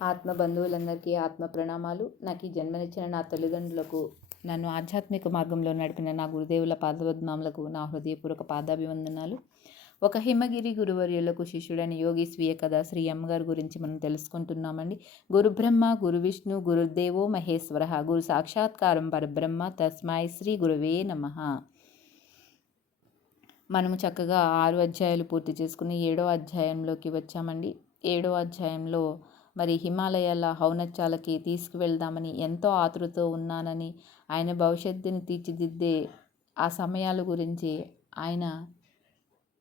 ఆత్మ బంధువులందరికీ ఆత్మ ప్రణామాలు. నాకు ఈ జన్మనిచ్చిన నా తల్లిదండ్రులకు, నన్ను ఆధ్యాత్మిక మార్గంలో నడిపిన నా గురుదేవుల పాదపద్మములకు నా హృదయపూర్వక పాదాభివందనాలు. ఒక హిమగిరి గురువర్యులకు శిష్యుడైన యోగి స్వీయ కథ శ్రీ అమ్మగారి గురించి మనం తెలుసుకుంటున్నామండి. గురు బ్రహ్మ గురు విష్ణు గురుదేవో మహేశ్వర గురు సాక్షాత్కారం పరబ్రహ్మ తస్మాయ్ శ్రీ గురువే నమః. మనము చక్కగా 6 అధ్యాయాలు పూర్తి చేసుకుని 7వ అధ్యాయంలోకి వచ్చామండి. 7వ అధ్యాయంలో మరి హిమాలయాల ఔన్నత్యాలకి తీసుకువెళ్దామని ఎంతో ఆతృతతో ఉన్నానని, ఆయన భవిష్యత్తుని తీర్చిదిద్దే ఆ సమయాల గురించి ఆయన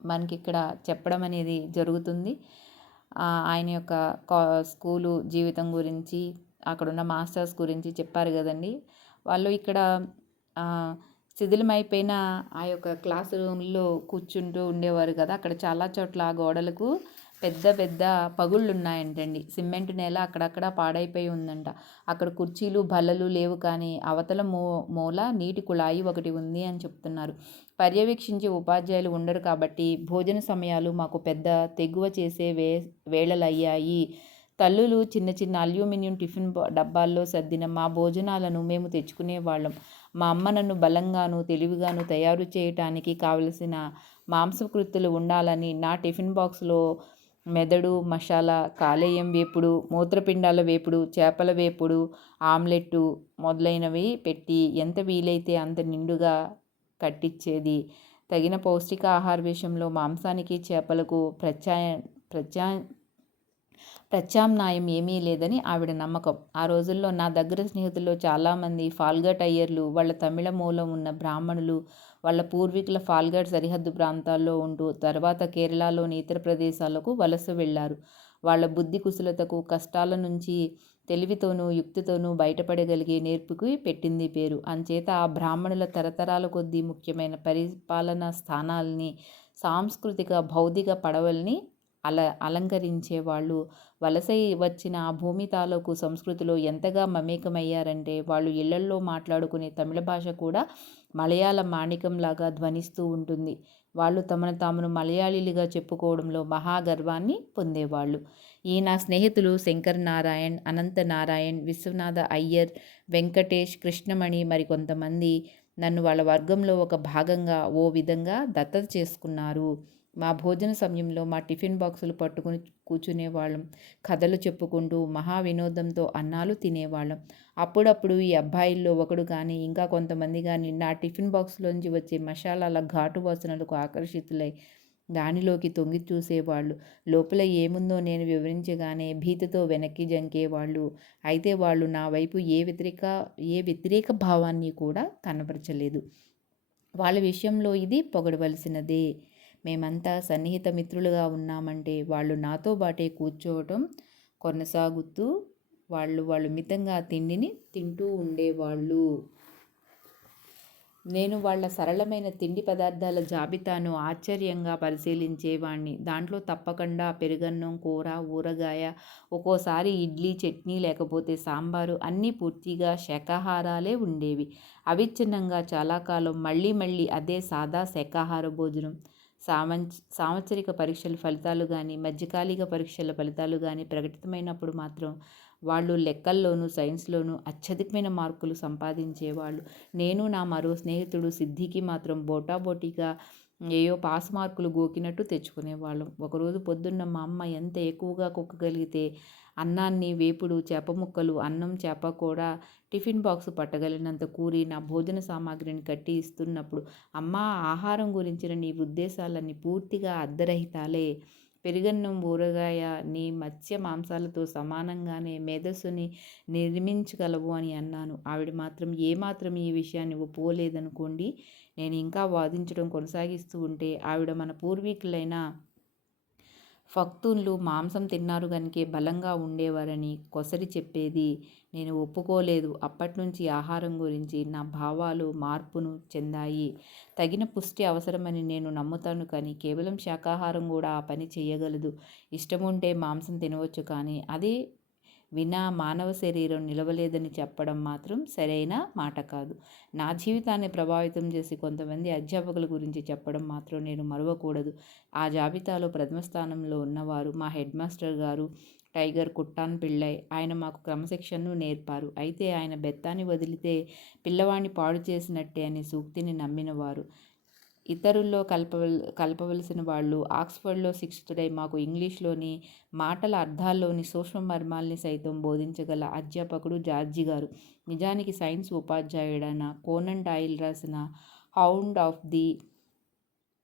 మనకిక్కడ చెప్పడం అనేది జరుగుతుంది. ఆయన యొక్క స్కూలు జీవితం గురించి, అక్కడున్న మాస్టర్స్ గురించి చెప్పారు కదండి. వాళ్ళు ఇక్కడ శిథిలమైపోయిన ఆ యొక్క క్లాస్ రూమ్లో కూర్చుంటూ ఉండేవారు కదా. అక్కడ చాలా చోట్ల ఆ గోడలకు పెద్ద పెద్ద పగుళ్ళు ఉన్నాయంటండి. సిమెంట్ నేల అక్కడక్కడ పాడైపోయి ఉందంట. అక్కడ కుర్చీలు బల్లలు లేవు, కానీ అవతల మూల నీటి కుళాయి ఒకటి ఉంది అని చెప్తున్నారు. పర్యవేక్షించే ఉపాధ్యాయులు ఉండరు కాబట్టి భోజన సమయాలు మాకు పెద్ద తెగువ చేసే వేళలయ్యాయి. తల్లులు చిన్న చిన్న అల్యూమినియం టిఫిన్ డబ్బాల్లో సర్దిన మా భోజనాలను మేము తెచ్చుకునేవాళ్ళం. మా అమ్మ నన్ను బలంగాను తెలివిగాను తయారు చేయటానికి కావలసిన మాంసకృత్తులు ఉండాలని నా టిఫిన్ బాక్స్లో మెదడు మసాలా, కాలేయం వేపుడు, మూత్రపిండాల వేపుడు, చేపల వేపుడు, ఆమ్లెట్టు మొదలైనవి పెట్టి ఎంత వీలైతే అంత నిండుగా కట్టించేది. తగిన పౌష్టికాహార విషయంలో మాంసానికి చేపలకు ప్రత్యామ్నాయం ఏమీ లేదని ఆవిడ నమ్మకం. ఆ రోజుల్లో నా దగ్గర స్నేహితుల్లో చాలామంది ఫాల్గట్ అయ్యర్లు, వాళ్ళ తమిళ మూలం ఉన్న బ్రాహ్మణులు, వాళ్ళ పూర్వీకుల ఫాల్గట్ సరిహద్దు ప్రాంతాల్లో ఉంటూ తర్వాత కేరళలోని ఇతర ప్రదేశాలకు వలస వెళ్లారు. వాళ్ళ బుద్ధి కుశలతకు, కష్టాల నుంచి తెలివితోనూ యుక్తితోనూ బయటపడగలిగే నేర్పుకి పెట్టింది పేరు. అంచేత ఆ బ్రాహ్మణుల తరతరాల కొద్దీ ముఖ్యమైన పరిపాలనా స్థానాల్ని, సాంస్కృతిక భౌతిక పడవల్ని అలంకరించేవాళ్ళు. వలసై వచ్చిన ఆ భూమి తాలూకు సంస్కృతిలో ఎంతగా మమేకమయ్యారంటే వాళ్ళు ఇళ్లల్లో మాట్లాడుకునే తమిళ భాష కూడా మలయాళ మాణికంలాగా ధ్వనిస్తూ ఉంటుంది. వాళ్ళు తమను తామును మలయాళీలుగా చెప్పుకోవడంలో మహాగర్వాన్ని పొందేవాళ్ళు. ఈ నా స్నేహితులు శంకర్ నారాయణ్, అనంత నారాయణ్, విశ్వనాథ అయ్యర్, వెంకటేష్, కృష్ణమణి మరికొంతమంది నన్ను వాళ్ళ వర్గంలో ఒక భాగంగా ఓ విధంగా దత్తత చేసుకున్నారు. మా భోజన సమయంలో మా టిఫిన్ బాక్సులు పట్టుకుని కూర్చునేవాళ్ళం. కథలు చెప్పుకుంటూ మహా వినోదంతో అన్నాలు తినేవాళ్ళం. అప్పుడప్పుడు ఈ అబ్బాయిల్లో ఒకడు కానీ ఇంకా కొంతమంది కానీ నా టిఫిన్ బాక్స్లోంచి వచ్చే మసాలాల ఘాటు వాసనలకు ఆకర్షితులై దానిలోకి తొంగి చూసేవాళ్ళు. లోపల ఏముందో నేను వివరించగానే భీతితో వెనక్కి జంకేవాళ్ళు. అయితే వాళ్ళు నా వైపు ఏ వ్యతిరేక భావాన్ని కూడా కనపరచలేదు. వాళ్ళ విషయంలో ఇది పొగడవలసినదే. మేమంతా సన్నిహిత మిత్రులుగా ఉన్నామంటే వాళ్ళు నాతో బాటే కూర్చోవటం కొనసాగుతూ వాళ్ళు మితంగా తిండిని తింటూ ఉండేవాళ్ళు. నేను వాళ్ళ సరళమైన తిండి పదార్థాల జాబితాను ఆశ్చర్యంగా పరిశీలించేవాణ్ణి. దాంట్లో తప్పకుండా పెరుగన్నం, కూర, ఊరగాయ, ఒక్కోసారి ఇడ్లీ, చట్నీ, లేకపోతే సాంబారు, అన్నీ పూర్తిగా శాకాహారాలే ఉండేవి. అవిచ్ఛిన్నంగా చాలా కాలం మళ్ళీ మళ్ళీ అదే సాదా శాకాహార భోజనం. సాంవత్సరిక పరీక్షల ఫలితాలు కానీ, మధ్యకాలిక పరీక్షల ఫలితాలు కానీ ప్రకటితమైనప్పుడు మాత్రం వాళ్ళు లెక్కల్లోనూ సైన్స్లోనూ అత్యధికమైన మార్కులు సంపాదించేవాళ్ళు. నేను నా మరో స్నేహితుడు సిద్ధికి మాత్రం బోటాబోటీగా ఏయో పాస్ మార్కులు గోకినట్టు తెచ్చుకునేవాళ్ళం. ఒకరోజు పొద్దున్న మా అమ్మ ఎంత ఎక్కువగా కుక్కగలిగితే అన్నాన్ని, వేపుడు, చేప ముక్కలు, అన్నం, చేప కూడా టిఫిన్ బాక్సు పట్టగలిగినంత కూరి నా భోజన సామాగ్రిని కట్టి ఇస్తున్నప్పుడు, అమ్మా, ఆహారం గురించిన నీ ఉద్దేశాలన్నీ పూర్తిగా అర్ధరహితాలే. పెరుగన్నం, ఊరగాయ నీ మత్స్య మాంసాలతో సమానంగానే మేధస్సుని నిర్మించగలవు అని అన్నాను. ఆవిడ మాత్రం ఏమాత్రం ఈ విషయాన్ని ఒప్పుకోలేదనుకోండి. నేను ఇంకా వాదించడం కొనసాగిస్తూ ఉంటే ఆవిడ మన పూర్వీకులైన ఫక్తూన్లు మాంసం తిన్నారు గనుకే బలంగా ఉండేవారని కొసరి చెప్పేది. నేను ఒప్పుకోలేదు. అప్పట్నుంచి ఆహారం గురించి నా భావాలు మార్పును చెందాయి. తగిన పుష్టి అవసరమని నేను నమ్ముతాను, కానీ కేవలం శాకాహారం కూడా ఆ పని చేయగలదు. ఇష్టముంటే మాంసం తినవచ్చు, కానీ అదే వినా మానవ శరీరం నిలవలేదని చెప్పడం మాత్రం సరైన మాట కాదు. నా జీవితాన్ని ప్రభావితం చేసి కొంతమంది అధ్యాపకుల గురించి చెప్పడం మాత్రం నేను మరవకూడదు. ఆ జాబితాలో ప్రథమ స్థానంలో ఉన్నవారు మా హెడ్ మాస్టర్ గారు. టైగర్ కుట్టాన్ పిళ్ళై. ఆయన మాకు క్రమశిక్షణను నేర్పారు. అయితే ఆయన బెత్తాన్ని వదిలితే పిల్లవాడిని పాడు చేసినట్టే అనే సూక్తిని నమ్మినవారు. ఇతరుల్లో కలపవలసిన వాళ్ళు ఆక్స్ఫర్డ్లో శిక్షితుడై మాకు ఇంగ్లీష్లోని మాటల అర్థాల్లోని సూక్ష్మ మర్మాల్ని సైతం బోధించగల అధ్యాపకుడు జార్జి గారు. నిజానికి సైన్స్ ఉపాధ్యాయుడైన కోనన్ డాయిల్ రాసిన హౌండ్ ఆఫ్ ది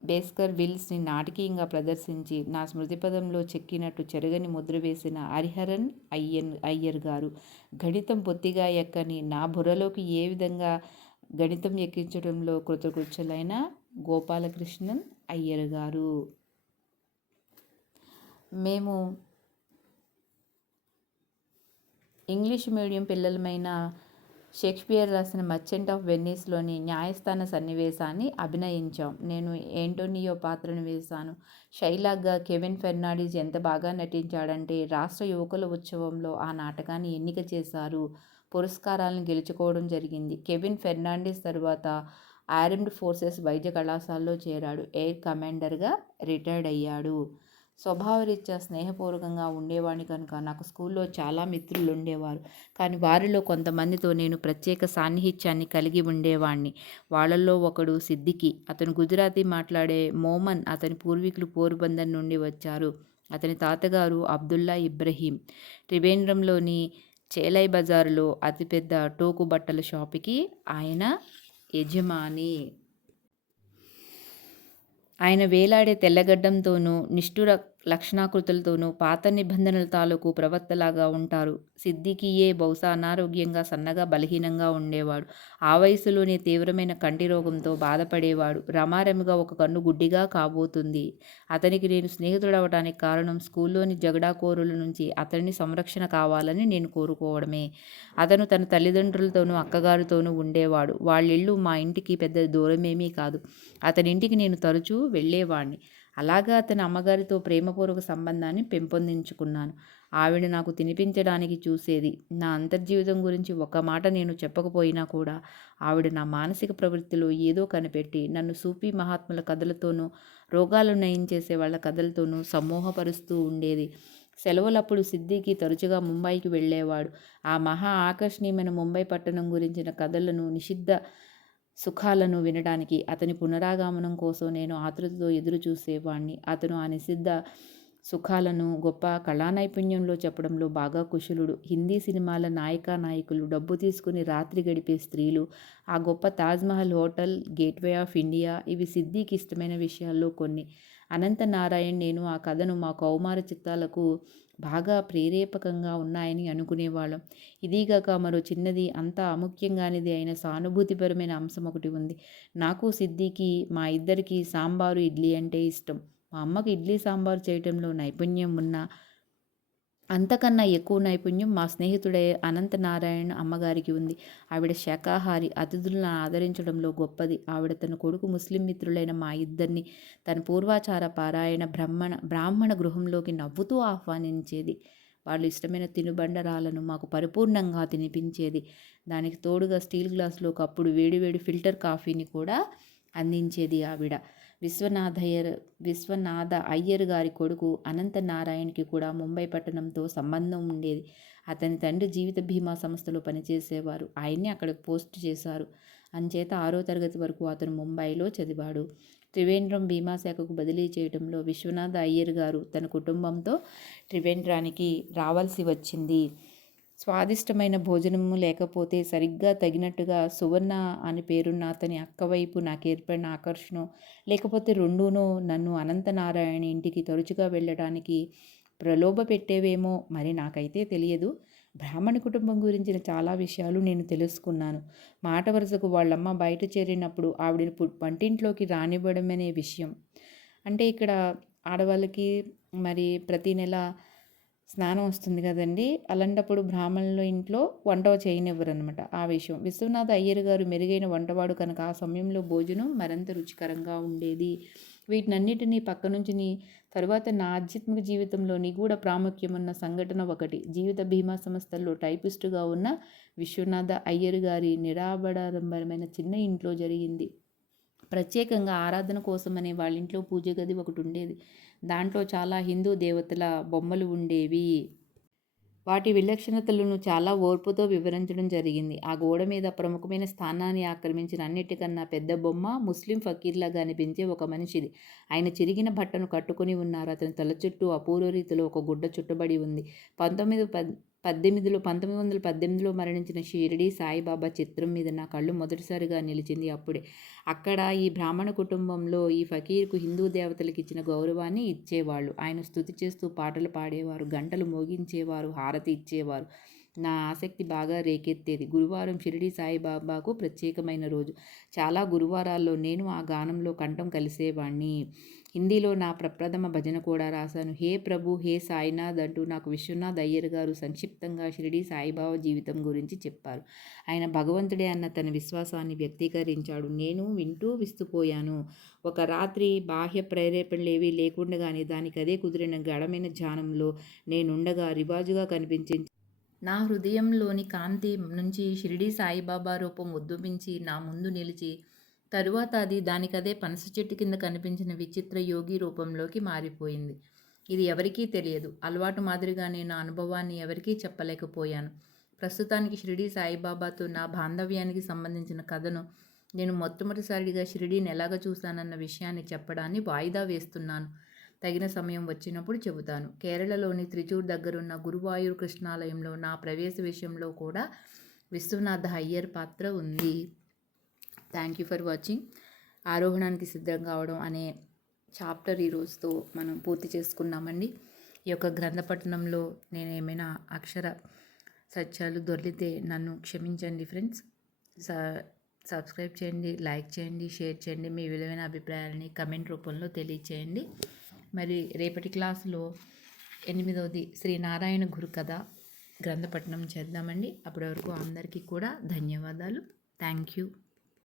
బేస్కర్ విల్స్ని నాటకీయంగా ప్రదర్శించి నా స్మృతిపదంలో చెక్కినట్టు చెరగని ముద్ర వేసిన హరిహరన్ అయ్యర్ గారు. గణితం పొత్తిగా ఎక్కని నా బుర్రలోకి ఏ విధంగా గణితం ఎక్కించడంలో కృతకృత్యులైన గోపాలకృష్ణన్ అయ్యర్ గారు. మేము ఇంగ్లీష్ మీడియం పిల్లలమైన షేక్స్పియర్ రాసిన మర్చెంట్ ఆఫ్ వెన్నీస్లోని న్యాయస్థాన సన్నివేశాన్ని అభినయించాం. నేను ఏంటోనియో పాత్రను వేశాను. షైలాగ్గా కెవిన్ ఫెర్నాండిస్ ఎంత బాగా నటించాడంటే రాష్ట్ర యువకుల ఉత్సవంలో ఆ నాటకాన్ని ఎన్నిక చేశారు. పురస్కారాలను గెలుచుకోవడం జరిగింది. కెవిన్ ఫెర్నాండిస్ తరువాత ఆర్మ్డ్ ఫోర్సెస్ వైద్య కళాశాలలో చేరాడు. ఎయిర్ కమాండర్గా రిటైర్డ్ అయ్యాడు. స్వభావరీత్యా స్నేహపూర్వకంగా ఉండేవాడిని కనుక నాకు స్కూల్లో చాలా మిత్రులు ఉండేవారు. కానీ వారిలో కొంతమందితో నేను ప్రత్యేక సాన్నిహిత్యాన్ని కలిగి ఉండేవాణ్ణి. వాళ్ళల్లో ఒకడు సిద్దికి. అతను గుజరాతీ మాట్లాడే మోమన్. అతని పూర్వీకులు పోరుబందర్ నుండి వచ్చారు. అతని తాతగారు అబ్దుల్లా ఇబ్రహీం. త్రివేంద్రంలోని చేలై బజారులో అతిపెద్ద టోకు బట్టల షాపుకి ఆయన యజమాని. ఆయన వేలాడే తెల్లగడ్డంతోనూ నిష్ఠుర లక్షణాకృతులతోనూ పాత నిబంధనల తాలూకు ప్రవక్తలాగా ఉంటారు. సిద్దికీయే బహుశా అనారోగ్యంగా సన్నగా బలహీనంగా ఉండేవాడు. ఆ వయసులోనే తీవ్రమైన కంటి రోగంతో బాధపడేవాడు. రమారమిగా ఒక కన్ను గుడ్డిగా కాబోతుంది. అతనికి నేను స్నేహితుడవటానికి కారణం స్కూల్లోని జగడాకోరుల నుంచి అతనికి సంరక్షణ కావాలని నేను కోరుకోవడమే. అతను తన తల్లిదండ్రులతోనూ అక్కగారితోనూ ఉండేవాడు. వాళ్ళిళ్ళు మా ఇంటికి పెద్ద దూరమేమీ కాదు. అతనింటికి నేను తరచూ వెళ్ళేవాణ్ణి. అలాగా అతని అమ్మగారితో ప్రేమపూర్వక సంబంధాన్ని పెంపొందించుకున్నాను. ఆవిడ నాకు తినిపించడానికి చూసేది. నా అంతర్జీవితం గురించి ఒక మాట నేను చెప్పకపోయినా కూడా ఆవిడ నా మానసిక ప్రవృత్తిలో ఏదో కనిపెట్టి నన్ను సూఫీ మహాత్ముల కథలతోనూ రోగాలు నయం చేసే వాళ్ళ కథలతోనూ సమ్మోహపరుస్తూ ఉండేది. సెలవులప్పుడు సిద్దికి తరచుగా ముంబైకి వెళ్ళేవాడు. ఆ మహా ఆకర్షణీయమైన ముంబై పట్టణం గురించిన కథలను నిషిద్ధ సుఖాలను వినడానికి అతని పునరాగమనం కోసం నేను ఆతృతతో ఎదురు చూసేవాణ్ణి. అతను ఆ నిషిద్ధ సుఖాలను గొప్ప కళానైపుణ్యంలో చెప్పడంలో బాగా కుశలుడు. హిందీ సినిమాల నాయకులు, డబ్బు తీసుకుని రాత్రి గడిపే స్త్రీలు, ఆ గొప్ప Taj Mahal hotel, gateway of India ఇవి సిద్దికి ఇష్టమైన విషయాల్లో కొన్ని. అనంత నారాయణ్ నేను ఆ కథను మా కౌమార చిత్తాలకు బాగా ప్రేరేపకంగా ఉన్నాయని అనుకునేవాళ్ళం. ఇదిగాక మరో చిన్నది, అంతా అముఖ్యంగానిది అయిన సానుభూతిపరమైన అంశం ఒకటి ఉంది. నాకు సిద్దికి మా ఇద్దరికీ సాంబారు ఇడ్లీ అంటే ఇష్టం. మా అమ్మకు ఇడ్లీ సాంబారు చేయటంలో నైపుణ్యం ఉన్నా అంతకన్నా ఎక్కువ నైపుణ్యం మా స్నేహితుడే అనంతనారాయణ అమ్మగారికి ఉంది. ఆవిడ శాకాహారి. అతిథులను ఆదరించడంలో గొప్పది. ఆవిడ తన కొడుకు ముస్లిం మిత్రులైన మా ఇద్దరిని తన పూర్వాచార పారాయణ బ్రాహ్మణ గృహంలోకి నవ్వుతూ ఆహ్వానించేది. వాళ్ళు ఇష్టమైన తినుబండరాలను మాకు పరిపూర్ణంగా తినిపించేది. దానికి తోడుగా స్టీల్ గ్లాసులో కప్పుడు వేడివేడి ఫిల్టర్ కాఫీని కూడా అందించేది ఆవిడ. విశ్వనాథ అయ్యర్ గారి కొడుకు అనంతనారాయణ్కి కూడా ముంబై పట్టణంతో సంబంధం ఉండేది. అతని తండ్రి జీవిత బీమా సంస్థలో పనిచేసేవారు. ఆయన్ని అక్కడికి పోస్ట్ చేశారు. అంచేత 6వ తరగతి వరకు అతను ముంబైలో చదివాడు. త్రివేంద్రం బీమా శాఖకు బదిలీ చేయడంలో విశ్వనాథ అయ్యర్ గారు తన కుటుంబంతో త్రివేంద్రానికి రావాల్సి వచ్చింది. స్వాదిష్టమైన భోజనము లేకపోతే సరిగ్గా తగినట్టుగా సువర్ణ అని పేరున్న అతని అక్కవైపు నాకేర్పడిన ఆకర్షణ, లేకపోతే రెండూనో నన్ను అనంతనారాయణ ఇంటికి తరచుగా వెళ్ళడానికి ప్రలోభ పెట్టేవేమో మరి నాకైతే తెలియదు. బ్రాహ్మణ కుటుంబం గురించిన చాలా విషయాలు నేను తెలుసుకున్నాను. మాట వరుసకు వాళ్ళమ్మ బయట చేరినప్పుడు ఆవిడని వంటింట్లోకి రానివ్వడమనే విషయం. అంటే ఇక్కడ ఆడవాళ్ళకి మరి ప్రతి నెల స్నానం వస్తుంది కదండి. అలాంటప్పుడు బ్రాహ్మణుల ఇంట్లో వంట చేయనివ్వరు అనమాట. ఆ విషయం విశ్వనాథ అయ్యర్ గారు మెరుగైన వంటవాడు కనుక ఆ సమయంలో భోజనం మరింత రుచికరంగా ఉండేది. వీటినన్నిటినీ పక్క నుంచి తరువాత నా ఆధ్యాత్మిక జీవితంలో నిగూఢ ప్రాముఖ్యం ఉన్న సంఘటన ఒకటి. జీవిత బీమా సంస్థల్లో టైపిస్టుగా ఉన్న విశ్వనాథ అయ్యర్ గారి నిరాడంబరమైన చిన్న ఇంట్లో జరిగింది. ప్రత్యేకంగా ఆరాధన కోసమనే వాళ్ళ ఇంట్లో పూజ గది ఒకటి ఉండేది. దాంట్లో చాలా హిందూ దేవతల బొమ్మలు ఉండేవి. వాటి విలక్షణతలను చాలా ఓర్పుతో వివరించడం జరిగింది. ఆ గోడ మీద ప్రముఖమైన స్థానాన్ని ఆక్రమించిన అన్నిటికన్నా పెద్ద బొమ్మ ముస్లిం ఫకీర్‌లాగా అనిపించే ఒక మనిషిది. ఆయన చిరిగిన బట్టను కట్టుకొని ఉన్నారు. అతని తల చుట్టూ అపూర్వ రీతిలో ఒక గుడ్డ చుట్టబడి ఉంది. 1918లో మరణించిన షిరిడీ సాయిబాబా చిత్రం మీద నా కళ్ళు మొదటిసారిగా నిలిచింది అప్పుడే. అక్కడ ఈ బ్రాహ్మణ కుటుంబంలో ఈ ఫకీర్‌కు హిందూ దేవతలకు ఇచ్చిన గౌరవాన్ని ఇచ్చేవాళ్ళు. ఆయన స్తుతి చేస్తూ పాటలు పాడేవారు, గంటలు మోగించేవారు, హారతి ఇచ్చేవారు. నా ఆసక్తి బాగా రేకెత్తేది. గురువారం షిరిడీ సాయిబాబాకు ప్రత్యేకమైన రోజు. చాలా గురువారాల్లో నేను ఆ గానంలో కంఠం కలిసేవాణ్ణి. హిందీలో నా ప్రప్రథమ భజన కూడా రాశాను. హే ప్రభు, హే సాయినాథ్ అంటూ నాకు విశ్వనాథ్ అయ్యర్ గారు సంక్షిప్తంగా షిరిడీ సాయిబాబా జీవితం గురించి చెప్పారు. ఆయన భగవంతుడే అన్న తన విశ్వాసాన్ని వ్యక్తీకరించాడు. నేను వింటూ విస్తుపోయాను. ఒక రాత్రి బాహ్య ప్రేరేపణలేవీ లేకుండగానే దానికదే కుదిరిన గాఢమైన ధ్యానంలో నేనుండగా రివాజుగా కనిపించే నా హృదయంలోని కాంతి నుంచి షిరిడీ సాయిబాబా రూపం ఉద్భవించి నా ముందు నిలిచి, తరువాత అది దానికదే పనస చెట్టు కింద కనిపించిన విచిత్ర యోగి రూపంలోకి మారిపోయింది. ఇది ఎవరికీ తెలియదు. అలవాటు మాదిరిగానే నా అనుభవాన్ని ఎవరికీ చెప్పలేకపోయాను. ప్రస్తుతానికి షిరిడీ సాయిబాబాతో నా బాంధవ్యానికి సంబంధించిన కథను నేను మొట్టమొదటిసారిగా షిరిడీని ఎలాగ చూశానన్న విషయాన్ని చెప్పడాన్ని వాయిదా వేస్తున్నాను. తగిన సమయం వచ్చినప్పుడు చెబుతాను. కేరళలోని త్రిచూర్ దగ్గరున్న గురువాయూర్ కృష్ణాలయంలో నా ప్రవేశ విషయంలో కూడా విశ్వనాథ అయ్యర్ పాత్ర ఉంది. Thank you for watching. ఆరోహణానికి సిద్ధం కావడం అనే చాప్టర్ ఈరోజుతో మనం పూర్తి చేసుకున్నామండి. ఈ యొక్క గ్రంథ పఠనంలో నేను ఏమైనా అక్షర సత్యాలు దొర్లితే నన్ను క్షమించండి ఫ్రెండ్స్. సబ్స్క్రైబ్ చేయండి, లైక్ చేయండి, షేర్ చేయండి. మీ విలువైన అభిప్రాయాలని కమెంట్ రూపంలో తెలియచేయండి. మరి రేపటి క్లాసులో 8వది శ్రీనారాయణ గురు కథ గ్రంథపఠనం చేద్దామండి. అప్పటి వరకు అందరికీ కూడా ధన్యవాదాలు. Thank you.